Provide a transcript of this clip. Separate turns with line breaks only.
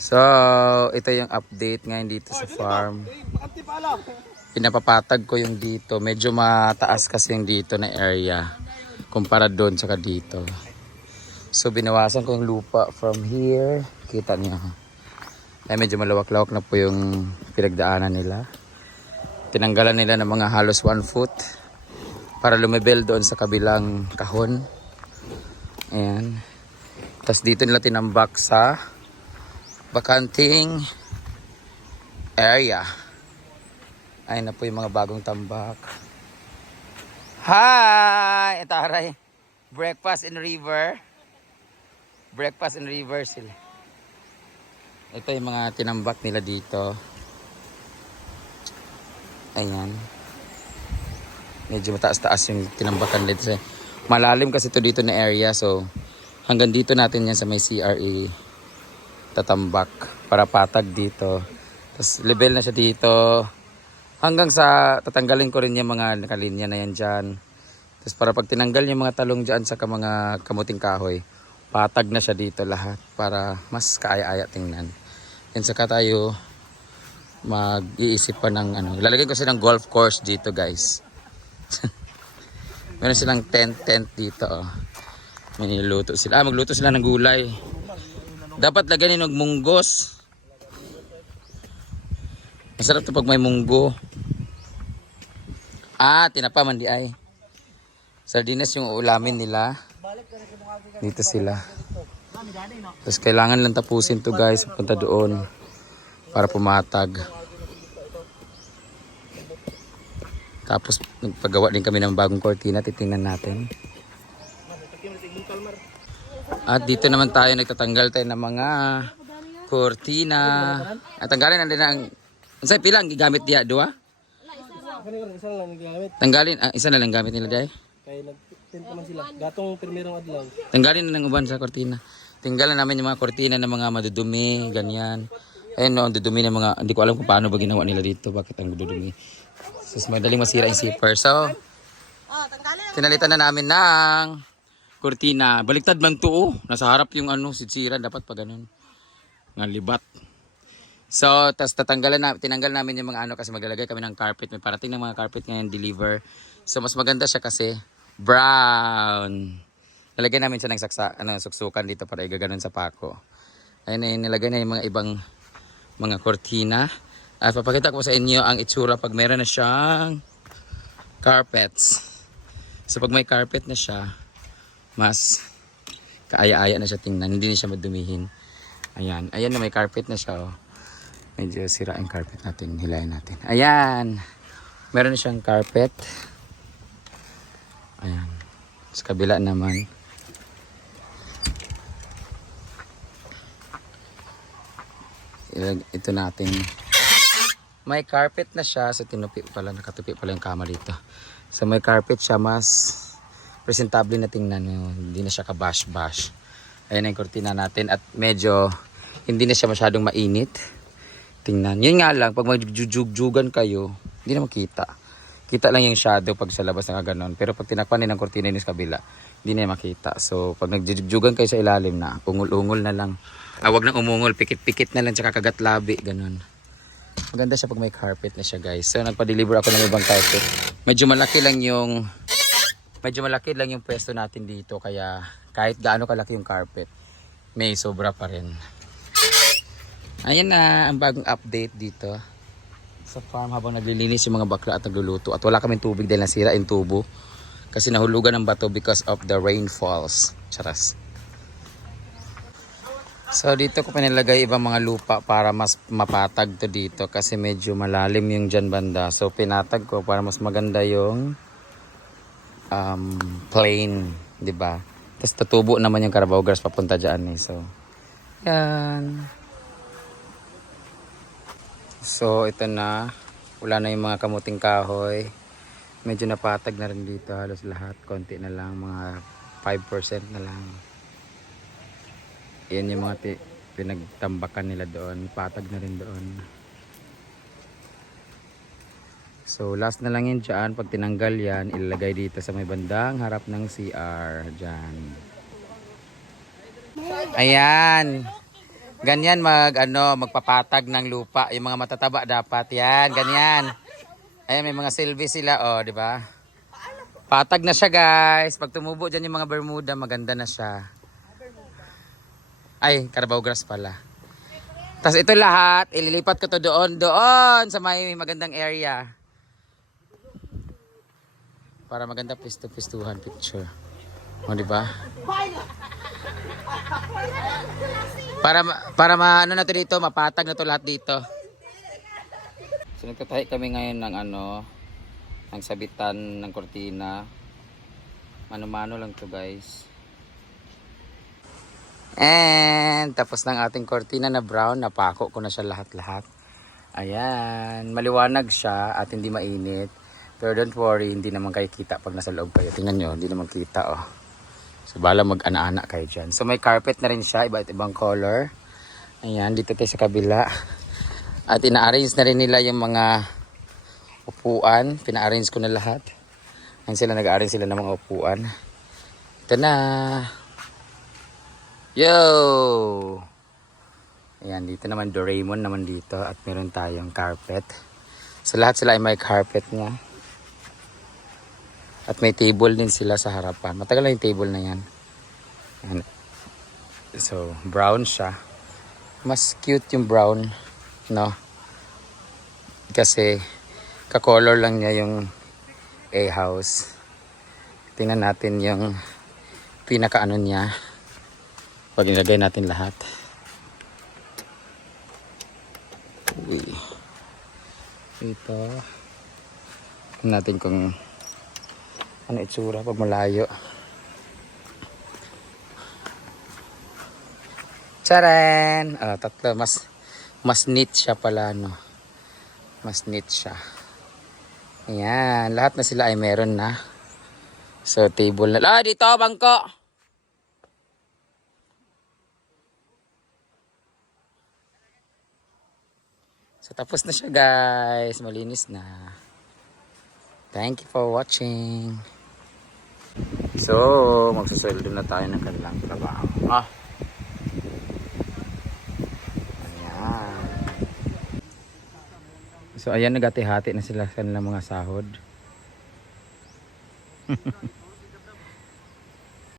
So, ito yung update ngayon dito sa farm. Pinapapatag ko yung dito. Medyo mataas kasi yung dito na area. Kumpara doon saka dito. So, binawasan ko yung lupa from here. Kita niyo. Ay, medyo malawak-lawak na po yung pinagdaanan nila. Tinanggalan nila ng mga halos one foot para lumibel doon sa kabilang kahon. Ayan. Tapos dito nila tinambak sa bakanting area. Ayun na po yung mga bagong tambak. Hi! Ito aray. Breakfast in river. Breakfast in river sila. Ito yung mga tinambak nila dito. Ayan. Medyo mataas-taas yung tinambakan dito. Malalim kasi ito dito na area. So, hanggang dito natin yan sa may CRE tatambak para patag dito. Tapos level na siya dito. Hanggang sa tatanggalin ko rin yung mga nakalinya na yan dyan. Tapos para pag tinanggal yung mga talong dyan sa mga kamuting kahoy, patag na siya dito lahat para mas kaaya-aya tingnan. Yan saka tayo mag-iisip pa ng ano. Lalagyan ko sila ng golf course dito guys. Meron silang tent tent dito oh. Niluto sila. Ah, magluto sila ng gulay. Dapat lagyan ng munggos. Masarap to pag may munggo. Ah, tinapa man di ay. Sardinas yung ulamin nila. Dito sila. Tapos kailangan lang tapusin to guys. Punta doon. Para pumatag. Tapos nagpagawa din kami ng bagong kortina. Titingnan natin. At dito naman tayo nagtatanggal tayo ng mga kortina. At tanggalin natin ang... Ang pilang gigamit diya?
Nagamit.
Tanggalin, ah, isa na lang gamit nila diya.
Kaya nag-tent man sila. Gatong primerong adlaw.
Tanggalin na ng uban sa kortina. Tinggalan namin yung mga kortina ng mga madudumi, ganyan. Ayun no, ang dudumi ng mga, hindi ko alam kung paano ba ginawa nila dito, bakit ang dudumi. Sus, madaling masira yung zipper. So, tinalitan na namin ng kortina. Baliktad man to, oh. Nasa harap yung ano, sitsiran, dapat pa ganun. Nga libat. So, tas tatanggalan na, tinanggal namin yung mga ano kasi maglalagay kami ng carpet. May parating ng mga carpet ngayon deliver. So, mas maganda siya kasi brown. Nalagyan namin siya ng saksa, ano, suksukan dito para igaganon sa pako. Ayun na yun, nilagay na yung mga ibang mga kortina. At papakita ko sa inyo ang itsura pag meron na siyang carpets. So pag may carpet na siya, mas kaaya-aya na siya tingnan. Hindi na siya madumihin. Ayan. Ayan na may carpet na siya. Oh. Medyo sira yung carpet natin. Hilayin natin. Ayan. Meron na siyang carpet. Ayan. Sa kabila naman. Ito natin. May carpet na siya. So tinupi pala. Nakatupi pala yung kama dito. So may carpet siya. Mas presentable na tingnan. oh. Hindi na siya kabash-bash. Ayan na yung kortina natin. At medyo hindi na siya masyadong mainit. Tingnan. Yun nga lang. Pag magjujugjugan kayo, hindi na makita. Kita lang yung shadow pag sa labas na ganon. Pero pag tinakpan din ng kortina yun sa kabila, hindi na makita. So, pag nagjujugjugan kayo sa ilalim na, ungol-ungol na lang. Ah, wag nang umungol, pikit-pikit na lang, tsaka kagat labi, ganon. Maganda siya pag may carpet na siya, guys. So, nagpa-deliver ako ng ibang carpet. Medyo malaki lang yung, medyo malaki lang yung pwesto natin dito. Kaya, kahit gaano kalaki yung carpet, may sobra pa rin. Ayan na, ang bagong update dito sa farm habang naglilinis yung mga bakla at nagluluto. At wala kaming tubig dahil nasira yung tubo. Kasi nahulugan ng bato because of the rainfalls. Charas. So dito ko pinilagay ibang mga lupa para mas mapatag to dito kasi medyo malalim yung dyan banda. So pinatag ko para mas maganda yung um, plain, di ba? Tapos tutubo naman yung Carabao grass papunta dyan eh. So, yan. So, ito na. Wala na yung mga kamuting kahoy. Medyo napatag na rin dito. Halos lahat. Konti na lang. Mga 5% na lang. Yan yung mga pinagtambakan nila doon. Patag na rin doon. So, last na lang yun dyan. Pag tinanggal yan, ilalagay dito sa may bandang harap ng CR. Dyan. Ayan. Ganyan mag ano, magpapatag ng lupa. Yung mga matataba dapat yan, ganyan. Ayan may mga silbi sila oh, di ba? Patag na siya, guys. Pag tumubo diyan yung mga Bermuda, maganda na siya. Ay, Carabao grass pala. Tapos ito lahat, ililipat ko to doon, doon sa may magandang area. Para maganda pisto-pistuhan picture. O, di ba? Para para ma ano na to dito, mapatag na to lahat dito. So nagtatahi kami ngayon ng ano, ng sabitan ng kortina. Mano-mano lang to guys. And tapos ng ating kortina na brown, napako ko na siya lahat-lahat. Ayan, maliwanag siya at hindi mainit. Pero don't worry, hindi naman kayo kita pag nasa loob kayo. Tingnan nyo, hindi naman kita oh. So bala mag-ana-ana kayo dyan. So may carpet na rin siya, iba't ibang color. Ayan, dito tayo sa kabila. At ina-arrange na rin nila yung mga upuan. Pina-arrange ko na lahat. Ayan sila, nag-arrange sila ng mga upuan. Ito na. Yo! Ayan, dito naman Doraemon naman dito. At meron tayong carpet. Sa lahat sila ay may carpet niya. At may table din sila sa harapan. Matagal na yung table na yan. Ayan. So, brown siya. Mas cute yung brown, no? Kasi, ka-color lang niya yung A-house. Tingnan natin yung pinaka-ano niya. Pag ilagay natin lahat. Uy. Ito. Tingnan natin kung ano itsura pag malayo. Charan! Ah, tatlo. Mas, mas neat siya pala, no? Mas neat siya. Ayan. Lahat na sila ay meron na. So, table na. Ah, dito, bangko! So, tapos na siya, guys. Malinis na. Thank you for watching. So, magsusweldo na tayo ng kanilang trabaho. Ah. Ayan. So, ayan, nagati-hati na sila sa kanilang mga sahod.